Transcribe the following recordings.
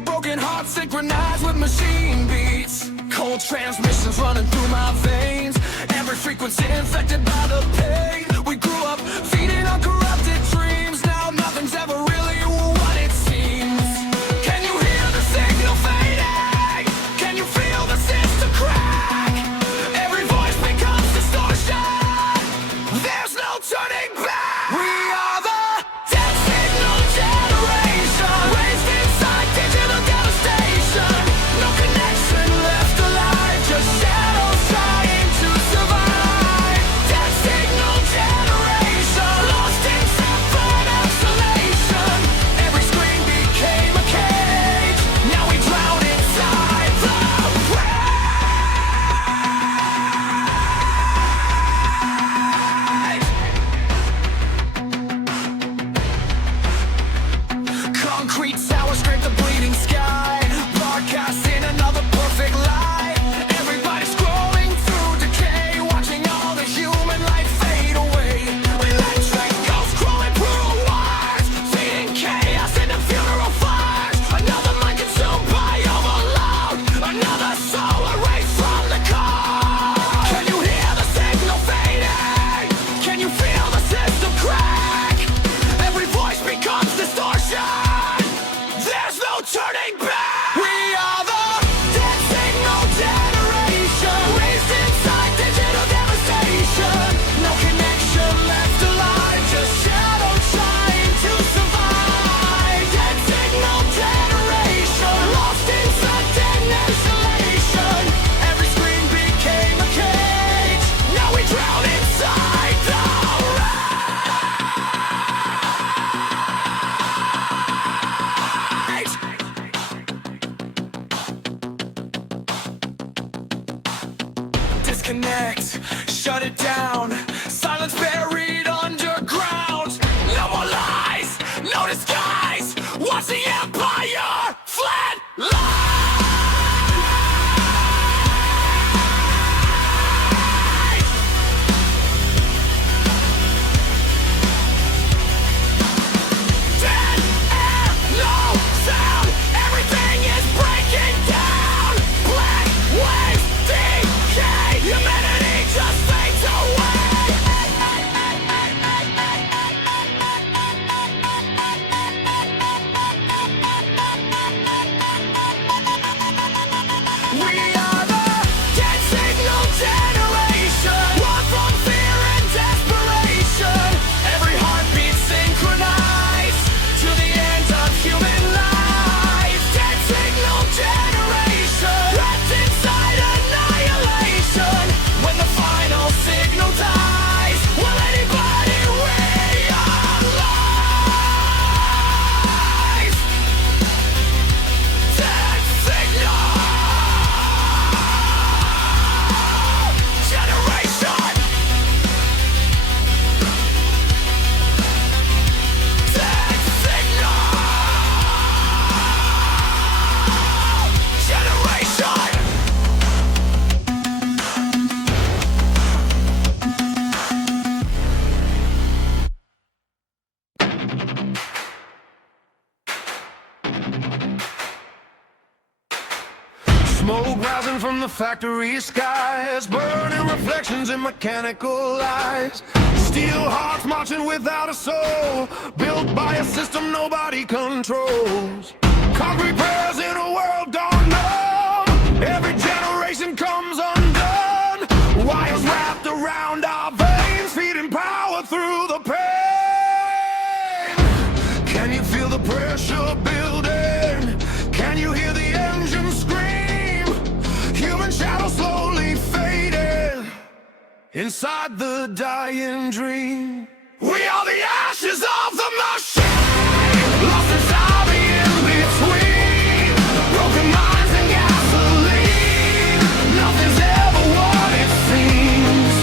all broken hearts synchronized with machine beats. Cold transmissions running through my veins. Every frequency infected by the pain. We grew up feeding on corrupted dreams. Now nothing's ever really what it seems. Can you hear the signal fading? Can you feel the system crack? Every voice becomes distortion. There's no turning back. We are the dead signal generation, raised inside digital devastation. No connection left alive, just shadows trying to survive. Dead signal generation, lost in separate isolation. Every screen became a cage. Now we drown inside the concrete towers scrape the bleeding sky, broadcasting another perfect lie. Everybody scrolling through decay, watching all the human life fade away. Electric ghosts crawling through wires, feeding chaos into funeral fires. Another mind consumed by overload, another soul erased from the core. Can you hear the signal fading? Can you feel the system crack? Every voice becomes distortion. There's no turning back. We are the dead signal generation, raised inside digital devastation. No connection left alive, just shadow trying to survive. Dead signal generation, lost in sudden isolation. Every screen became a cage. Now we drown inside the rage. Disconnect, shut it down. Silence buried underground. No more lies, no disguise. Watch the empire flatline. Dead air, no sound. Everything is breaking down. Black waves, decay. Humanity just fades away. We are the dead signal generation, run from fear and desperation. Every heartbeat synchronized to the end of human life. Dead signal generation, trapped inside annihilation. When the final signal dies, will anybody realize? Dead signal generation. Dead signal generation. Smoke rising from the factory skies, burning reflections in mechanical eyes. Steel hearts marching without a soul, built by a system nobody controls. Concrete prayers in a world gone numb. Every generation comes undone. Wires wrapped around our veins, feeding power through the pain. Can you feel the pressure building? Can you hear the engine scream? Human shadow slowly fading inside the dying dream. We are the ashes of the machine, lost inside the in-between. Broken minds and gasoline, nothing's ever what it seems.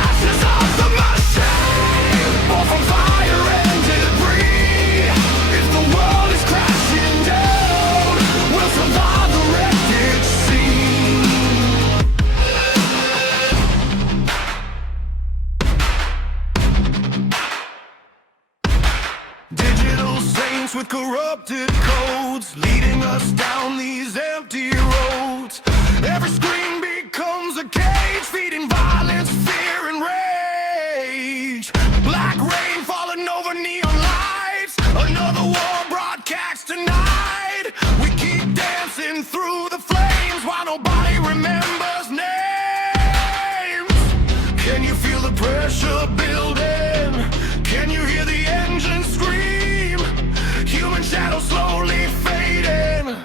Ashes of the machine, born from fire and debris. If the world is crashing down, we'll survive the wreckage scene. saints with corrupted codes, leading us down these empty roads. Every screen becomes a cage, feeding violence, fear, and rage. Black rain falling over neon lights, another war broadcast tonight. We keep dancing through the flames while nobody remembers names. Can you feel the pressure building? Can you hear the engine scream? Human shadows slowly fading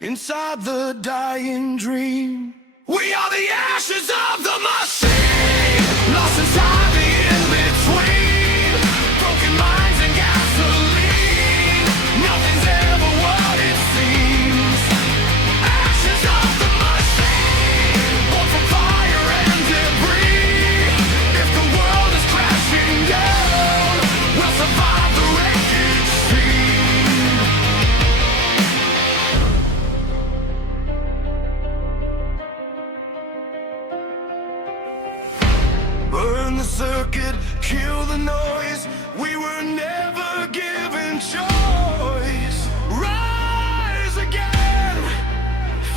inside the dying dream. We are the ashes of the machine, lost inside the in-between. Broken minds and gasoline, nothing's ever what it seems. Ashes of the machine, born from fire and debris. If the world is crashing down, we'll survive the wreckage scene. Burn the circuit, kill the noise. We were never given choice. Rise again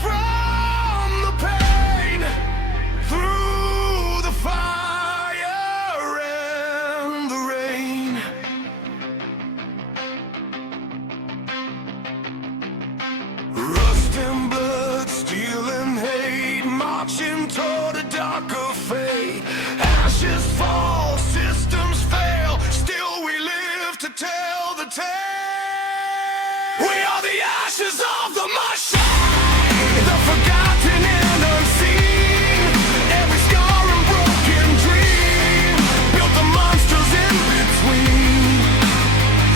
from the pain, through the fire and the rain. Rust and blood, steel and hate, marching toward a darker fate. Ashes fall, systems fail, still we live to tell the tale. We are the ashes of the machine, the forgotten and unseen. Every scar and broken dream built the monsters in between.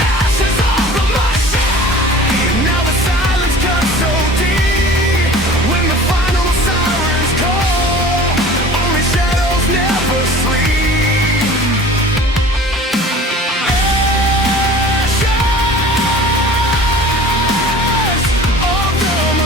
Ashes of the machine, now the silence cuts so deep. When the final sirens call, only shadows never sleep. Ashes of the machine. Ashes of the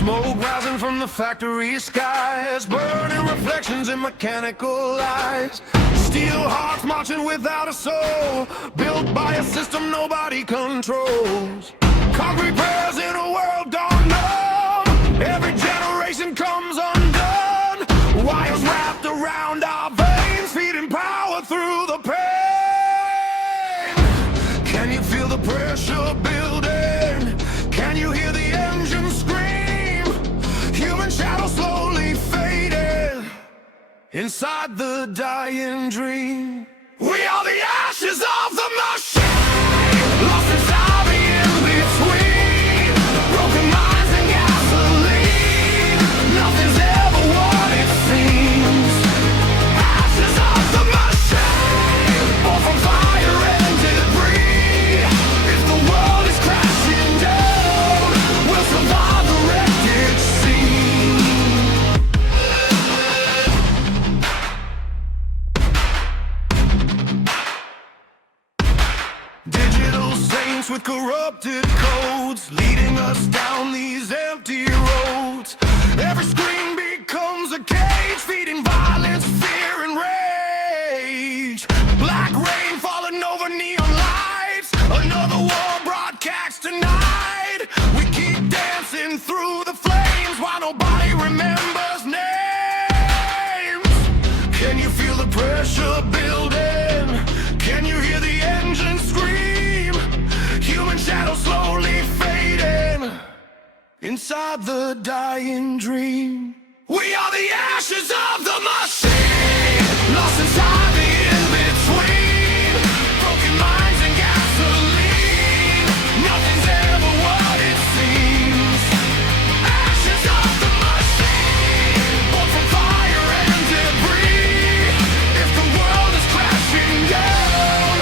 Smoke rising from the factory skies, burning reflections in mechanical eyes. Steel hearts marching without a soul, built by a system nobody controls. Concrete prayers in a world gone numb, every generation comes undone. Wires wrapped around our veins, feeding power through the pain. Can you feel the pressure building? Can you hear the engine scream? Human shadows slowly fading inside the dying dream. We are the ashes of the machine, lost inside the in-between. Broken minds and gasoline, nothing's ever what it seems. Ashes of the machine, born from fire and debris. If the world is crashing down, we'll survive the wreckage scene. Digital saints with corrupted codes, leading us down these empty roads. Every screen becomes a cage, feeding violence, fear, and rage. Black rain falling over neon lights, another war broadcast tonight. We keep dancing through the flames while nobody remembers names. Can you feel the pressure building? Can you hear the engine scream? Human shadows slowly fading inside the dying dream. We are the ashes of the machine, lost inside the in-between. Broken minds and gasoline, nothing's ever what it seems. Ashes of the machine, born from fire and debris. If the world is crashing down,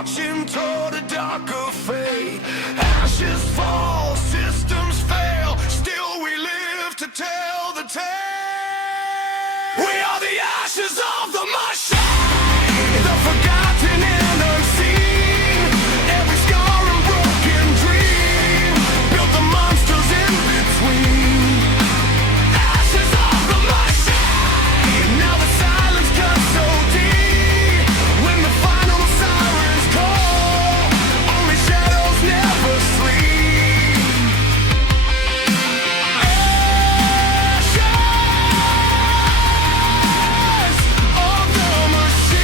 marching toward a darker fate. Ashes fall, systems fail, still we live to tell the tale. We are the ashes of the machine, the forgotten and unseen. Every scar and broken dream built the monsters in between. Ashes of the machine, now the silence cuts so deep. When the final sirens call, only shadows never sleep. Ashes of the machine.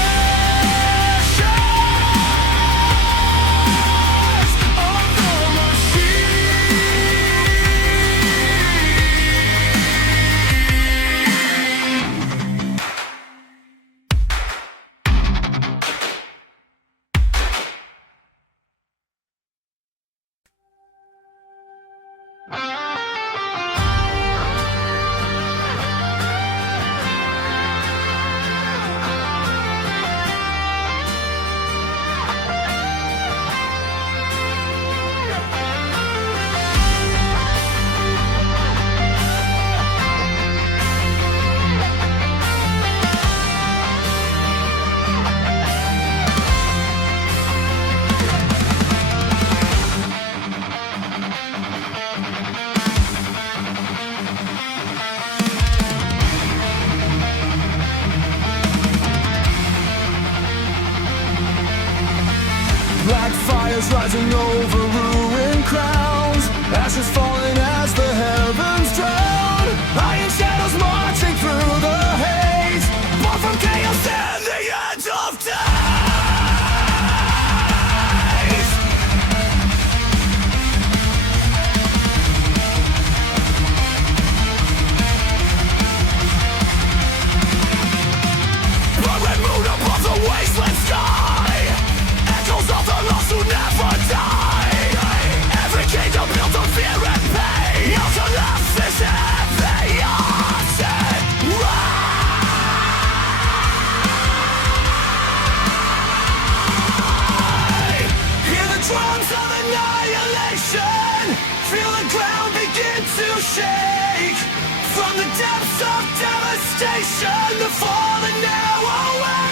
Ashes of the machine. Black fires rising over ruined crowns, ashes falling as the heavens drown. Iron shadows marching through the haze, born from chaos and the end of days. Blood red moon above the wasteland sky, echoes of the lost who never die. Every kingdom built on fear and pain, now to left is heavy hearted. Hear the drums of annihilation, feel the ground begin to shake. From the depths of devastation, the fallen now awake.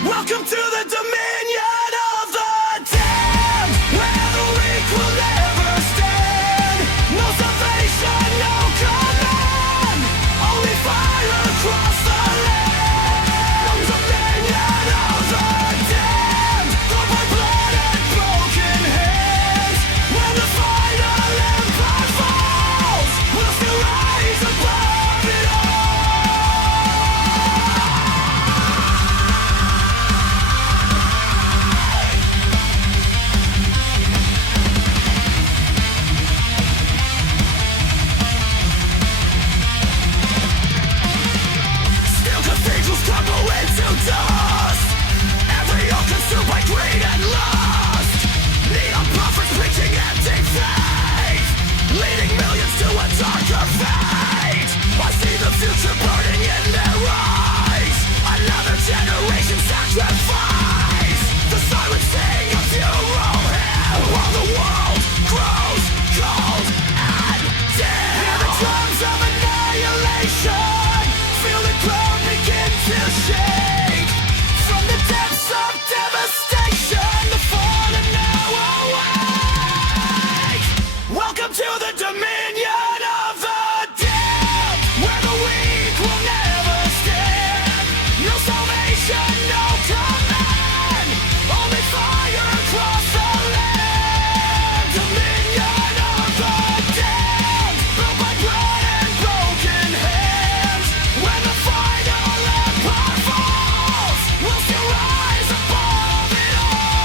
Welcome to the dominion of the damned, where the weak will never stand. No salvation, no command, only fire across the land. Dominion of the damned, ruled by blood and broken hands. When the final empire falls, we'll still rise above it all. Still cathedrals crumble into dust, every oath consumed by greed and lust. Neon prophets preaching empty faith, leading millions to a darker fate. I see the future burning in their eyes, another generation sacrifice. The silencing of funeral hell, while the world grows cold and dead. Hear the drums of annihilation, feel the ground begin to shake. From the depths of devastation, the fallen now awake. Welcome to the dominion of the damned, where the weak will never stand. No salvation, no command, only fire across the land. Dominion of the damned, built by blood and broken hands. When the final empire falls, we'll still rise above it all.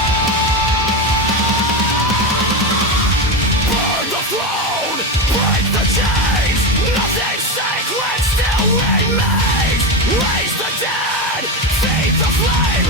Burn the throne, break the chains, nothing sacred still remains. Raise the dead, feed the flame.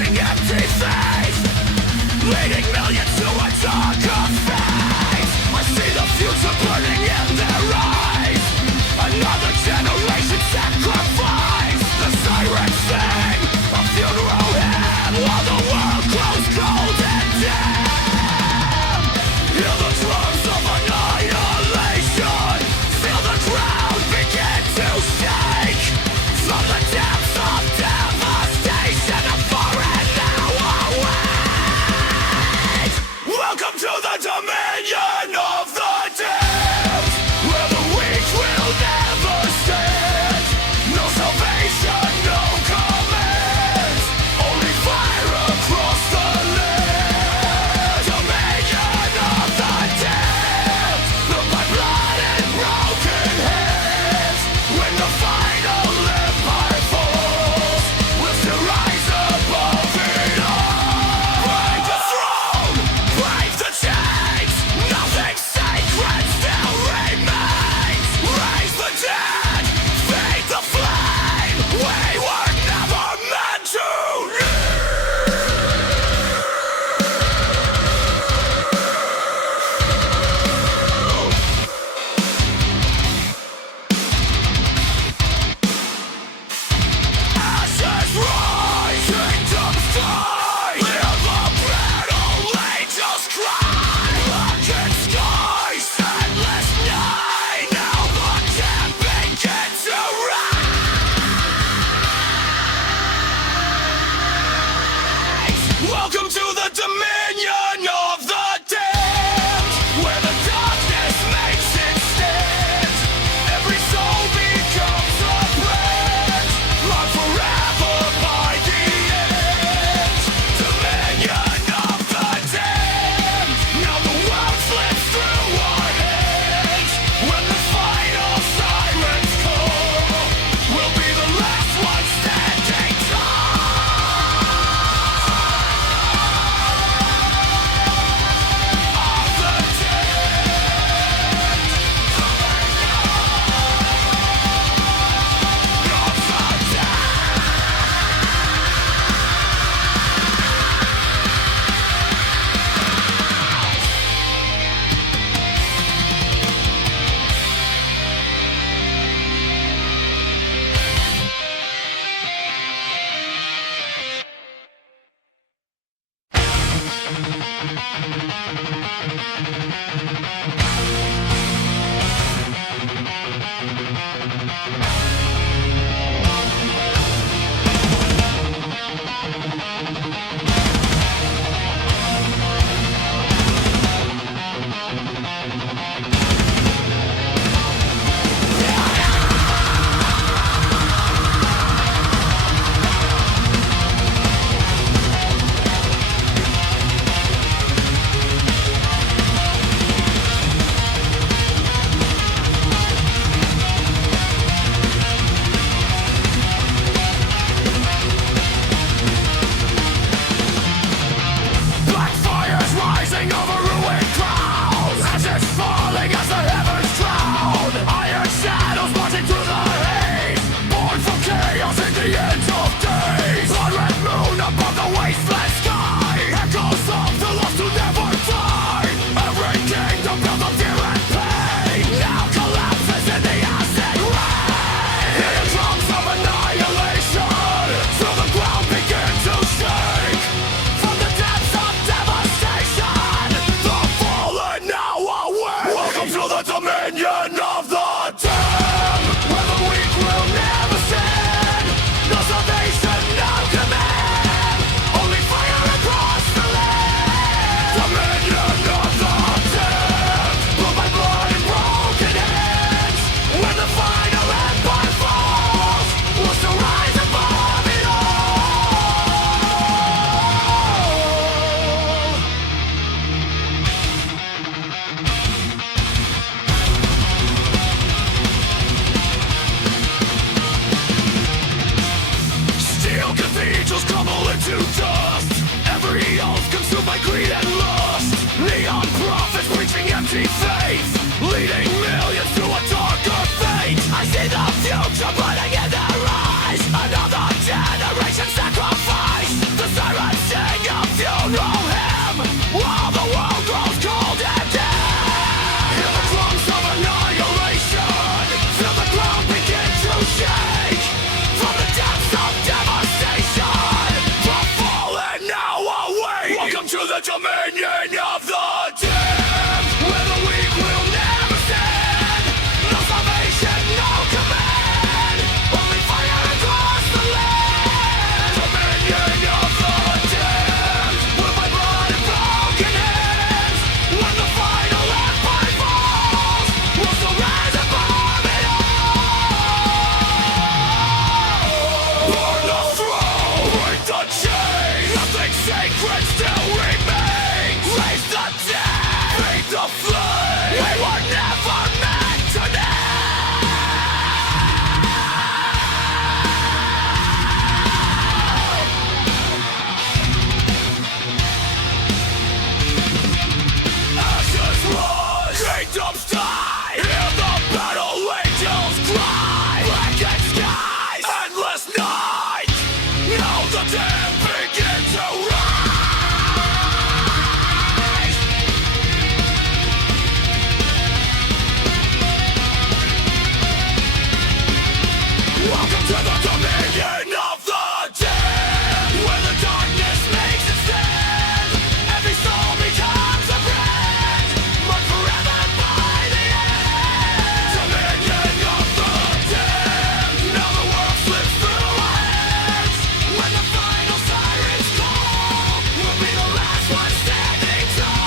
watching empty face, leading millions to a darker fate. I see the future burning in their eyes, another generation sacrifice. The sirens sing a funeral hymn while the world grows cold and dim. Hear the drums of annihilation, feel the ground begin to shake. From the depths of devastation, a foreign now awaits. Welcome to the dominion of the damned, where the weak will never stand. No salvation, no command, only fire across the land. Dominion of the damned, built by blood and broken hands. When the final empire falls, we'll still rise above it all. Break the throne, break the chains, nothing sacred still remains. Raise the dead, feed the flame, we were never meant to ashes rise, kingdoms die. Hear the battle angels cry. Blackened skies, endless night. Now the damned begin to rise. Welcome to the dominion of the damned, where the darkness makes its stand. Every soul becomes a brand, marked forever by the end. Dominion of the damned, now the world slips through our hands. When the final sirens call, we'll be the last one standing Black fires rising over ruined crowds, as it's falling as the heavens drown. Iron shadows marching through the haze, born from chaos in the end of days. Blood red moon above the wasteland sky, echoes of the lost who never die. Every kingdom built of fear and pain now collapses in the acid rain. Hear the drums of annihilation, feel the ground begin to shake. From the depths of devastation, the fallen now awake. Welcome to the dominion of the damned, where the weak will never stand. No salvation, no command, only fire across the land. Dominion of the damned, built by blood and broken hands. When the final empire falls, we'll still rise above it all. Steel cathedrals crumble into dust, every oath consumed by greed and lust. Neon prophets preaching empty faith, leading millions to a darker fate. I see the future burning in their eyes, another generation sacrifice. The siren dominion of the damned, where the weak will never stand. No salvation, no command, only fire across the land. Dominion of the damned, with my blood and broken hands. When the final empire falls, we'll still rise above it all. Burn the throne, break the chain, nothing sacred still remains. Raise the dead, feed the flame. We were never meant to die. Ashes rise, kingdoms die. Hear the battle angels cry. Blackened skies, endless night. Now the dead begin to rise. Welcome to the dominion of the dead, where the darkness makes a stand. Every soul becomes a brand, marked forever by the end. Dominion of the dead, now the world slips through our hands. When the final sirens call, we'll be the last one standing tall.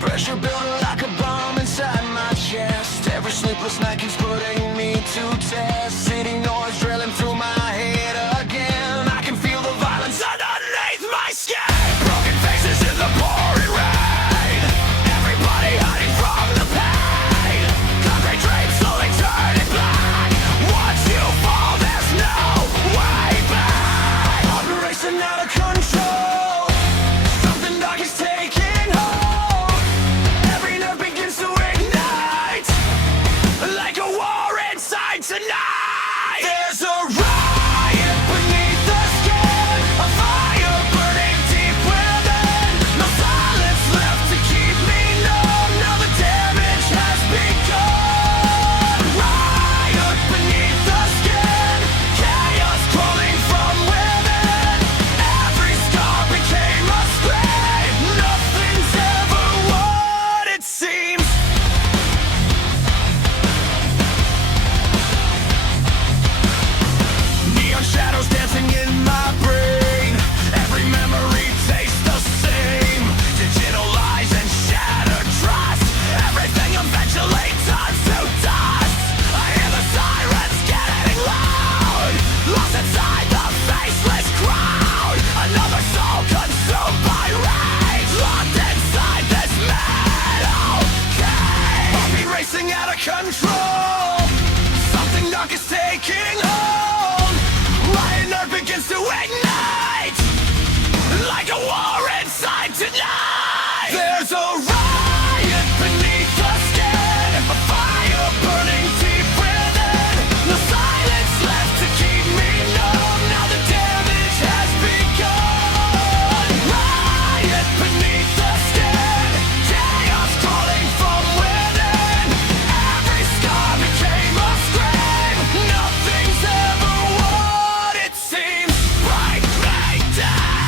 Pressure building like a bomb inside my chest. Every sleepless night keeps putting me to test. City noise drilling through my head again. I can feel the violence underneath my skin. Broken faces in the pouring rain. Everybody hiding from the pain. Concrete dreams slowly turning black. Once you fall, there's no way back. I'm racing out of control. Something dark is taking hold. Every nerve begins to ignite, like a war inside tonight. There's a riot beneath the skin, a fire burning deep within. No silence left to keep me numb. Now the damage has begun. Riot beneath the skin, chaos crawling from within. Every scar became a scream. Nothing's ever what it seems. Neon shadows dancing in my brain. Every memory tastes the same. Digital lies and shattered trust. Everything eventually turns to dust. I hear the sirens getting loud. Lost inside the faceless crowd. Another soul consumed by rage. Locked inside this metal cage. I'll be racing out of control. Something dark is taking hold. My nerve begins to ignite, like a war inside tonight. There's a riot beneath the skin, a fire burning deep within. No silence left to keep me numb. Now the damage has begun. Riot beneath the skin, chaos crawling from within. Every scar became a scream. Nothing's ever what it seems. Break me down.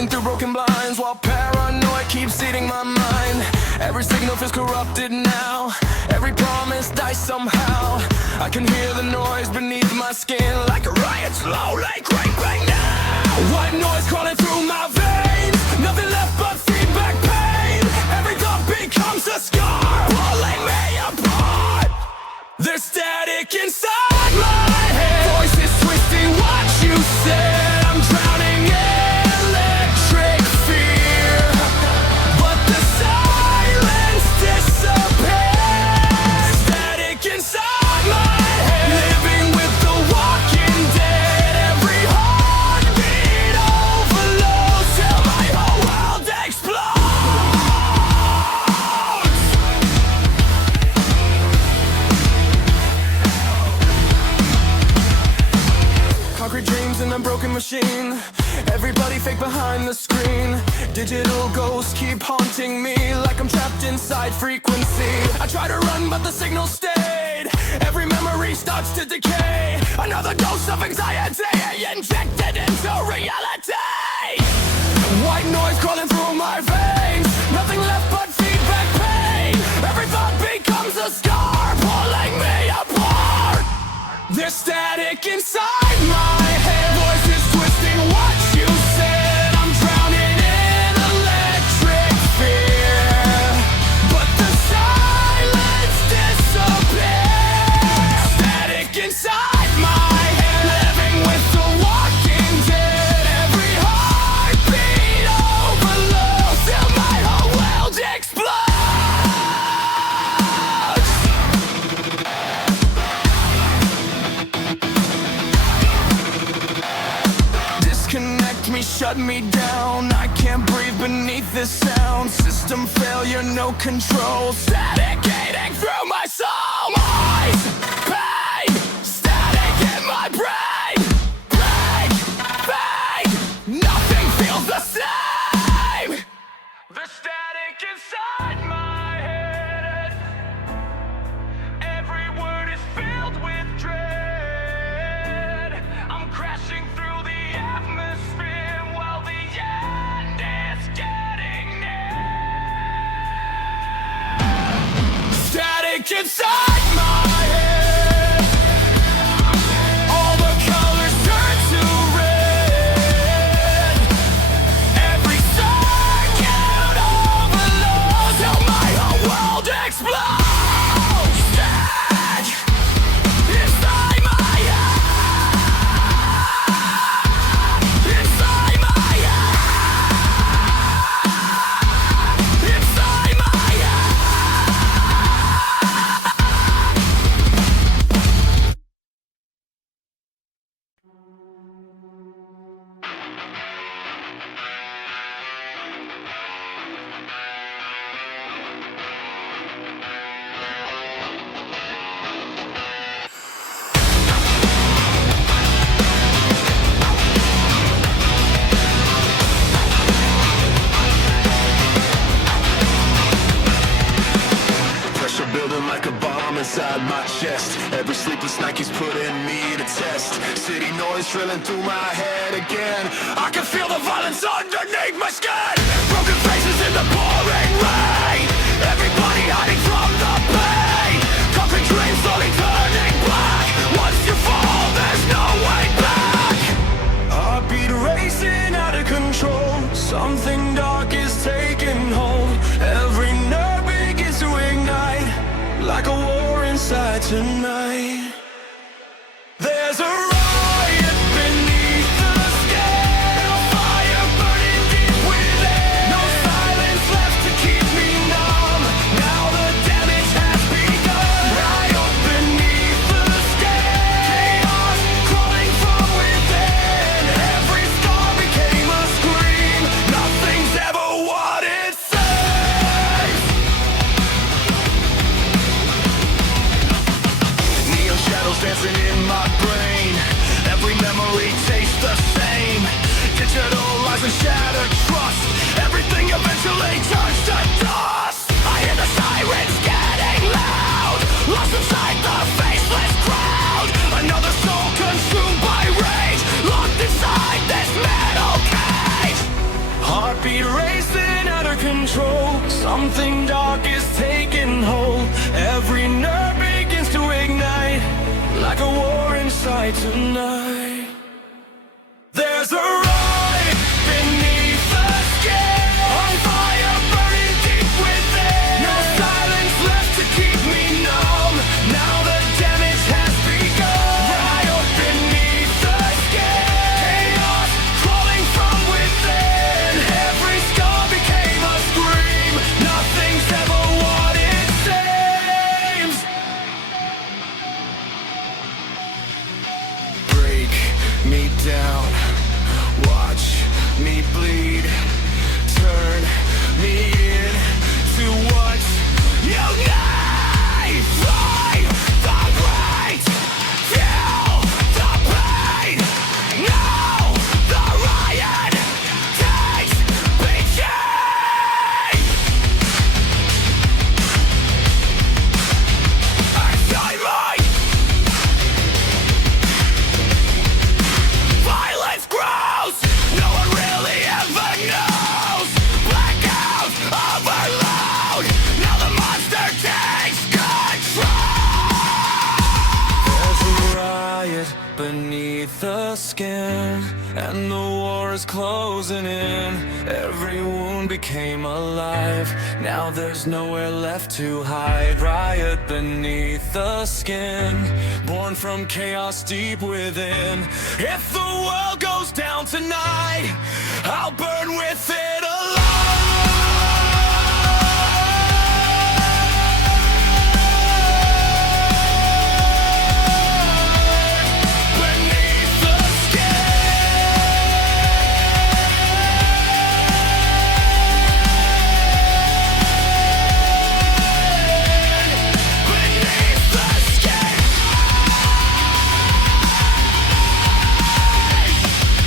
breathing through broken blinds, while paranoia keeps eating my mind. Every signal feels corrupted now, every promise dies somehow. I can hear the noise beneath my skin, like a riot slowly creeping now. White noise crawling through my veins, nothing left but feedback pain. Every thought becomes a scar, pulling me apart. There's static inside my head, voices twisting what you said. I'm drowning in electric fear, but the silence disappears. Static inside my head, living with the walking dead. Every heartbeat overloads till my whole world explodes. Concrete dreams in a broken machine, everybody fake behind the screen. Digital ghosts keep haunting me, like I'm trapped inside frequency. I try to run but the signal stayed, every memory starts to decay. Another dose of anxiety injected into reality. White noise crawling through my veins, nothing left but feedback pain. Every thought becomes a scar, pulling me apart. There's static inside my head, voices twisting what you said. I'm drowning in electric fear, but the silence disappears. Static inside my head, living with the walking dead. Every heartbeat overloads till my whole world explodes. Disconnect me, shut me down, I can't breathe beneath this sound. System failure, no control, staticating through my soul. Eyes, pain, static in my brain. Break, fade, nothing feels the same. The static inside my head, every word is filled with dread. I'm crashing through the atmosphere while the end is getting near. Static inside my head, all the colors turn to red. Every circuit overloads till my whole world explodes. Static inside my head, inside my head, inside my head. Pressure building like a bomb inside my chest. Every sleepless night keeps putting me to test. City noise drilling through my head again. I can feel the violence underneath my skin. Broken faces in the pouring rain. Everybody hiding from the pain. Concrete dreams slowly turning black. Once you fall, there's no way back. Heartbeat racing out of control. Something dark is taking hold. Every nerve begins to ignite, like a war inside tonight. There's a riot beneath the skin, a fire burning deep within. No silence left to keep me numb. Now the damage has begun. Riot beneath the skin, chaos crawling from within. Every scar became a scream. Nothing's ever what it seems. Neon shadows dancing in my brain. Every memory tastes the same. Digital lies and shattered trust. Everything eventually turns to dust. I hear the sirens getting loud, lost inside the faceless crowd. Another soul consumed by rage, locked inside this metal cage. heartbeat racing out of control. Something dark is taking hold. Every nerve begins to ignite, like a war inside tonight. There's a riot beneath the skin, on fire burning deep within. No silence left to keep me numb. Now the damage has begun. Riot beneath the skin, chaos crawling from within. Every scar became a scream. Nothing's ever what it seems. Break me down, watch me bleed, turn me into what you need. Fight the great, feel the pain. Now the riot takes betrayed. Inside me, violence grows. No one really ever knows. Blackout, overload. Now the monster takes control. There's a riot beneath the skin, and the war is closing in. Every wound became alive. Now there's nowhere left to hide. Riot beneath the skin, born from chaos deep within. If the world goes down tonight, I'll burn with it alive. Beneath the skin, beneath the skin.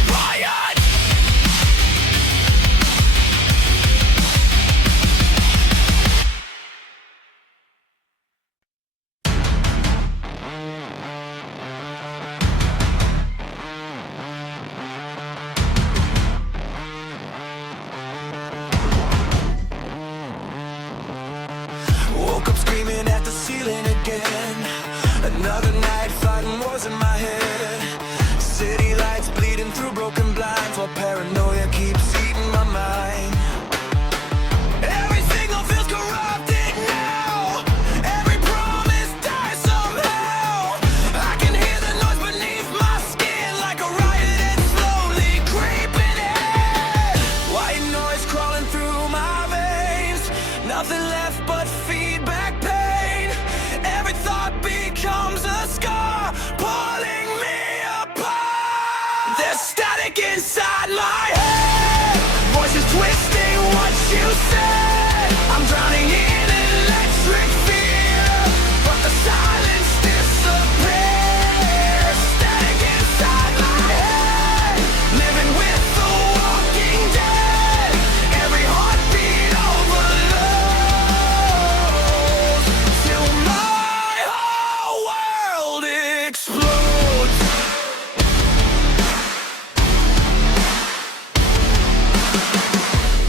Riot! Woke up screaming at the ceiling again. Another night fighting wars in my head. City lights bleeding through broken blinds, while paranoia keeps eating my mind. Every signal feels corrupted now. Every promise dies somehow. I can hear the noise beneath my skin, like a riot that's slowly creeping in. White noise crawling through my veins. Nothing left but feedback pain. Every thought becomes a scar, pulling me apart. There's static inside my head, voices twisting what you said. I'm drowning in electric fear, but the silence disappears. Static inside my head, living with the walking dead. Every heartbeat overloads, till my whole world explodes.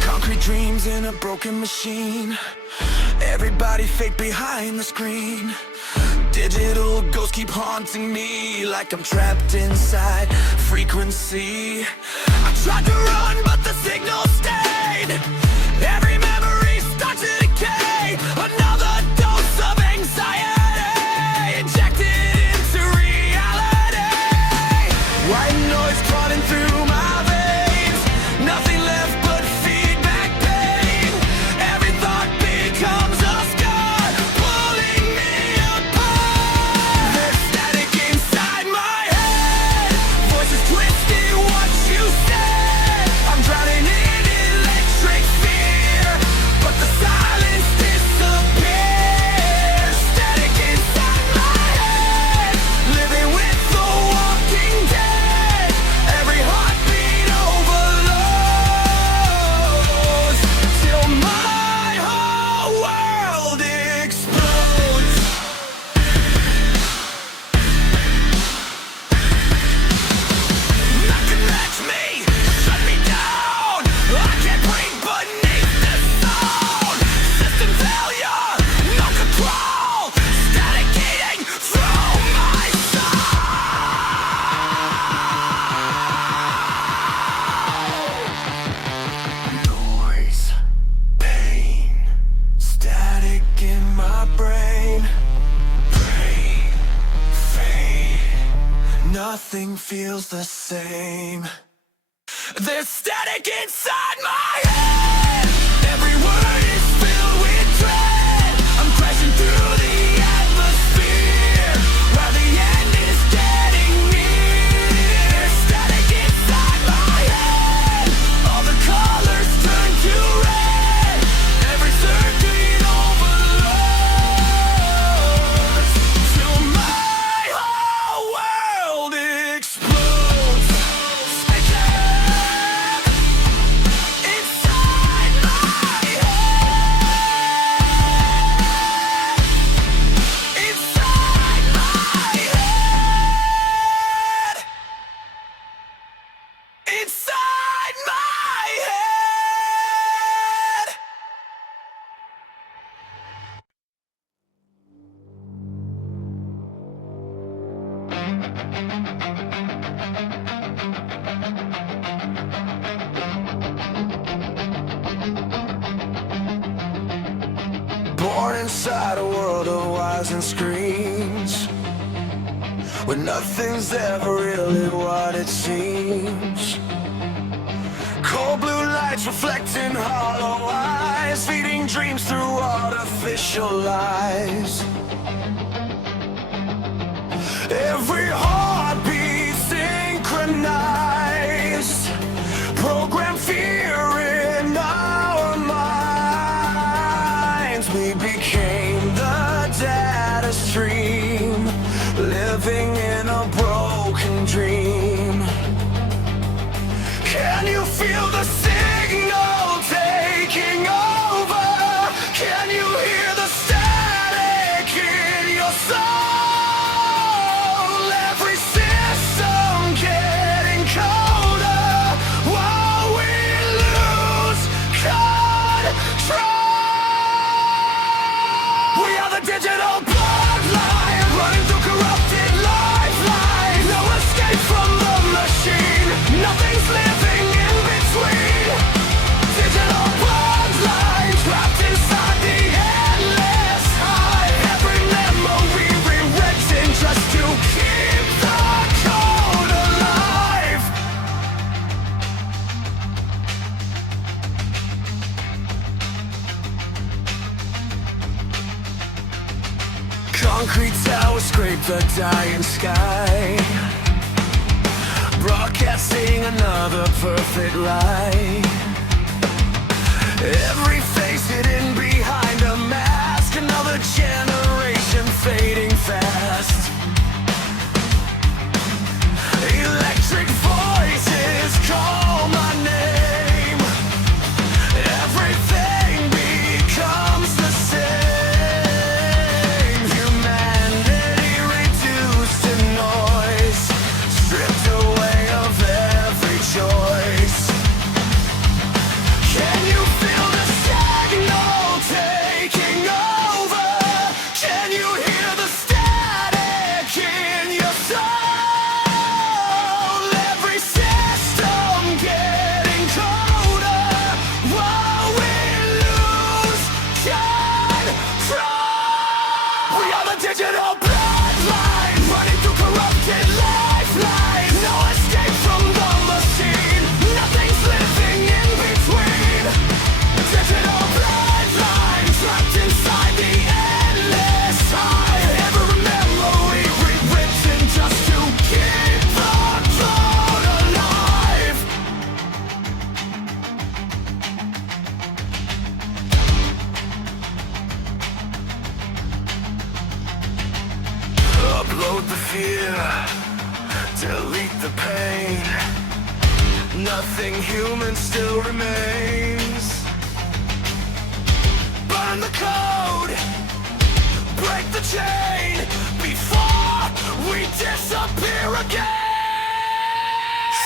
Concrete dreams in a broken machine. Everybody fake behind the screen. Digital ghosts keep haunting me, like I'm trapped inside frequency. I tried to run, but the signal stayed. Every memory starts to decay. Another dose of anxiety injected into reality. White noise crawling through my veins. Nothing left but feedback pain. Every thought becomes a scar, pulling me apart. There's static inside my head, voices twisting what you said. I'm nothing feels the same. There's static inside my head. Every word is filled with dread. I'm crashing through the atmosphere while the end is getting near. Static inside my head. All the colors turn to red. Every circuit overloads till my whole world explodes. Inside my head. Inside my head. Inside my head. Born inside a world of wires and screens, where nothing's ever really what it seems. Cold blue lights reflecting hollow eyes, feeding dreams through artificial lies. Every heartbeat synchronized, program fear in our minds. We became the data stream, living in a broken dream. Can you feel the signal taking over? Can you hear the static in your soul? Every system getting colder while we lose control. We are the digital bloodline, running through corrupted lifelines. No escape from the machine, nothing's living in between. Digital bloodline, trapped inside the endless high. Every memory rewritten just to keep the code alive. Concrete towers scrape the dying sky, broadcasting another perfect lie. Every face hidden behind a mask, another generation fading fast. Electric voices call my name. Everything becomes the same. Humanity reduced to noise, stripped away of every choice. Can you feel the signal taking over? Can you hear the static in your soul? Every system getting colder while we lose control. We are the digital bloodline, running through corrupted lifelines. No escape from the machine, nothing's living in between. Digital bloodline, trapped inside the endless high. Every memory rewritten just to keep the code alive. Upload the fear, delete the pain. Nothing human still remains. Burn the code, break the chain before we disappear again.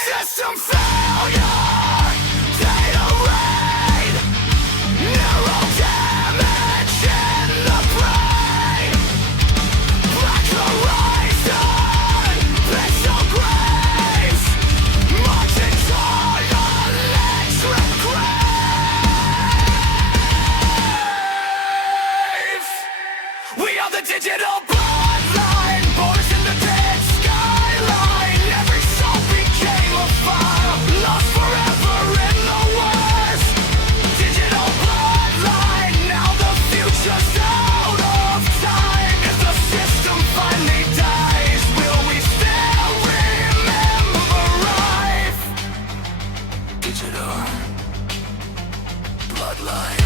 System failure, data raid, neural damage in the brain. Black horizon, pixel graves, marching toward electric graves. We are the digital bloodline, boys in the dead skyline. bloodline,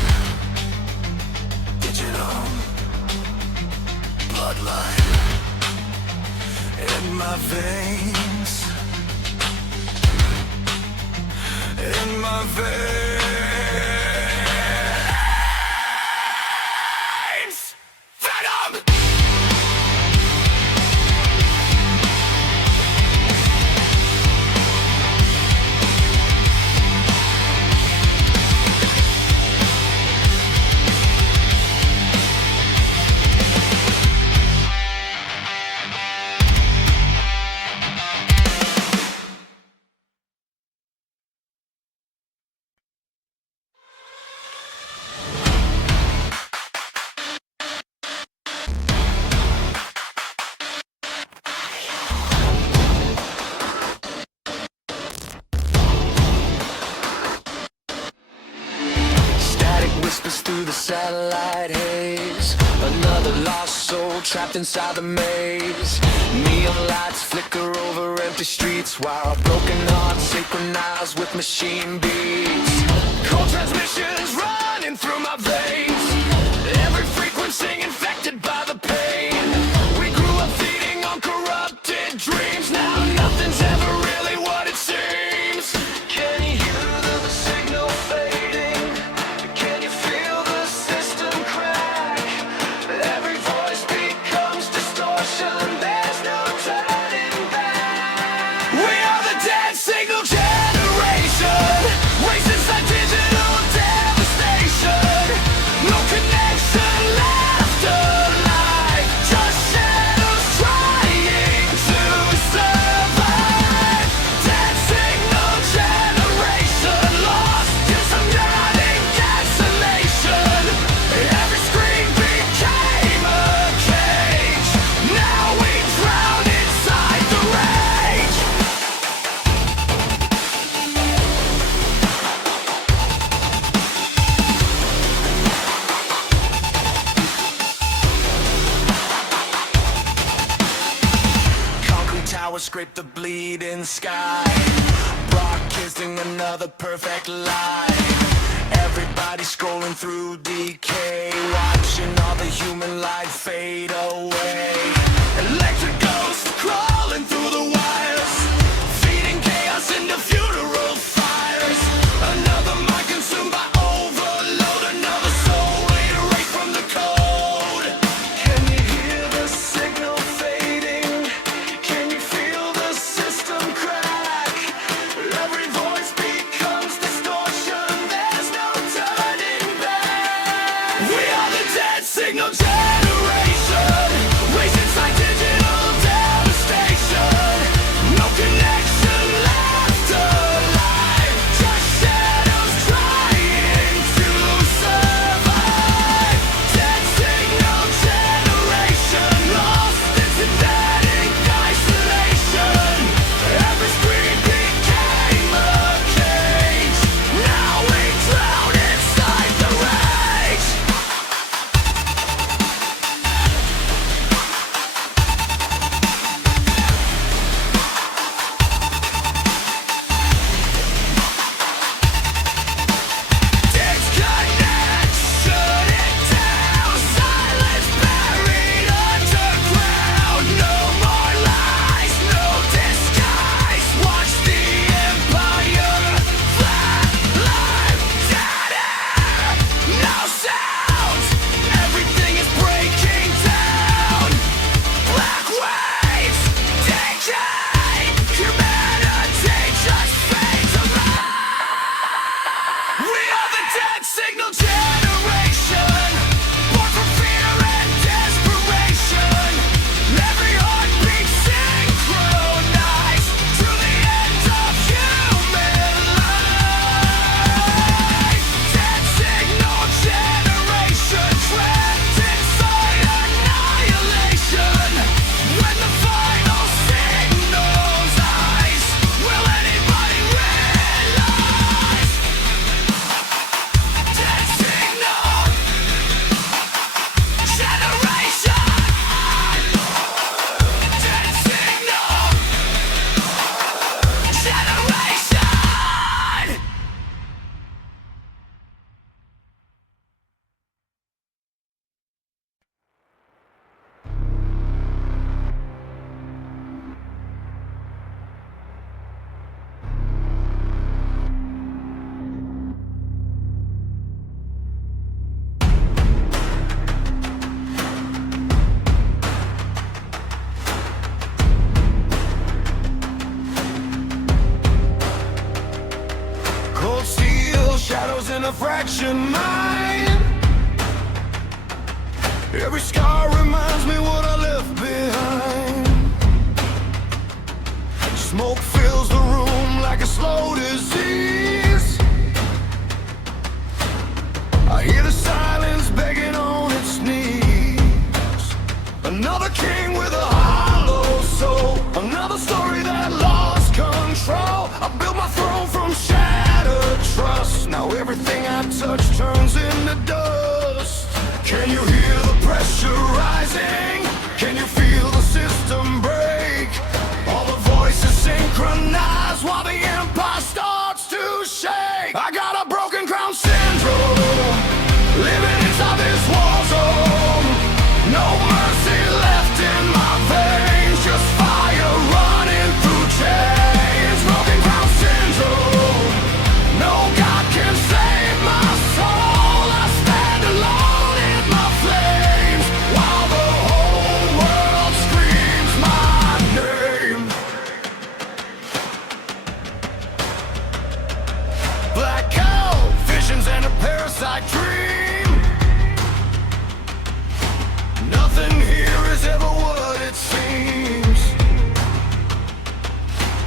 digital bloodline in my veins, in my veins. Venom! Whispers through the satellite haze. Another lost soul trapped inside the maze. Neon lights flicker over empty streets, while broken hearts synchronize with machine beats. Cold transmissions running through my veins. Every frequency infected by the pain. We grew up feeding on corrupted dreams. Now nothing's ever really what it seems. Can you hear the signal fading? Can you feel the system crack? Every voice becomes distortion. There's no turning back. We are the dead signal generation. Race inside digital devastation. No connection left alive. Just shadows trying to survive. Dead signal generation. Lost in some yawning desolation. Every screen became a cage. Now we drown inside the rage. Concrete towers scrape the bleeding sky. Broadcasting another perfect lie. Everybody scrolling through decay, watching all the human life fade away. Electric ghosts crawling through the wires, feeding chaos into funeral fires. Another mind consumed by overload. Another soul erased from the code. Can you hear the signal fading? Can you feel the system crack? Every voice becomes distortion. There's no turning back. We are the dead signal generation. Racing redemption mine. Every scar reminds me what I left behind. Smoke fills the room like a slow disease. I hear the silence begging on its knees. Another king with a hollow soul, another story that lost control. I built my throne from shattered trust. Now everything I touch turns into dust. Can you hear the pressure rising? Can you feel the system break? All the voices synchronize while the empire starts to shake. I got a broken crown syndrome, living inside this war zone. No mercy left in my veins, just fire running through chains. Broken crown syndrome, no God can save my soul. I stand alone in my flames while the whole world screams my name. Blackout visions and a parasite dream. Nothing here is ever what it seems.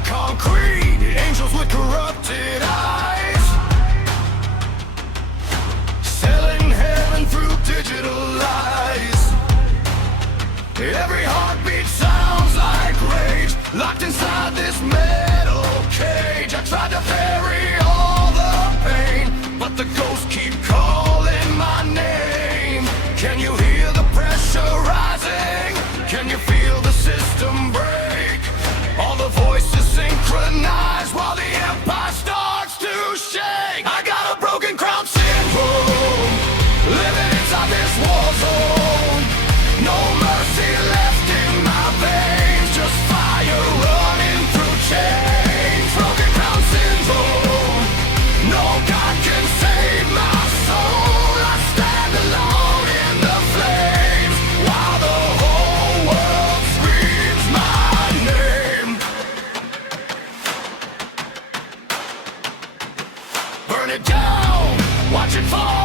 Concrete angels with corrupted eyes, selling heaven through digital lies. Every heartbeat sounds like rage, locked inside this metal cage. I tried to bury all the pain, but the ghosts keep calling my name. Can you hear the pressure rising? Can you feel the system break? All the voices synchronize while the empire starts to shake. I got a broken crown syndrome, living inside this war zone. No mercy left in my veins, just fire running through chains. Broken crown syndrome, no God can save my soul. I stand alone in the flames while the whole world screams my name. Burn it down, watch it fall.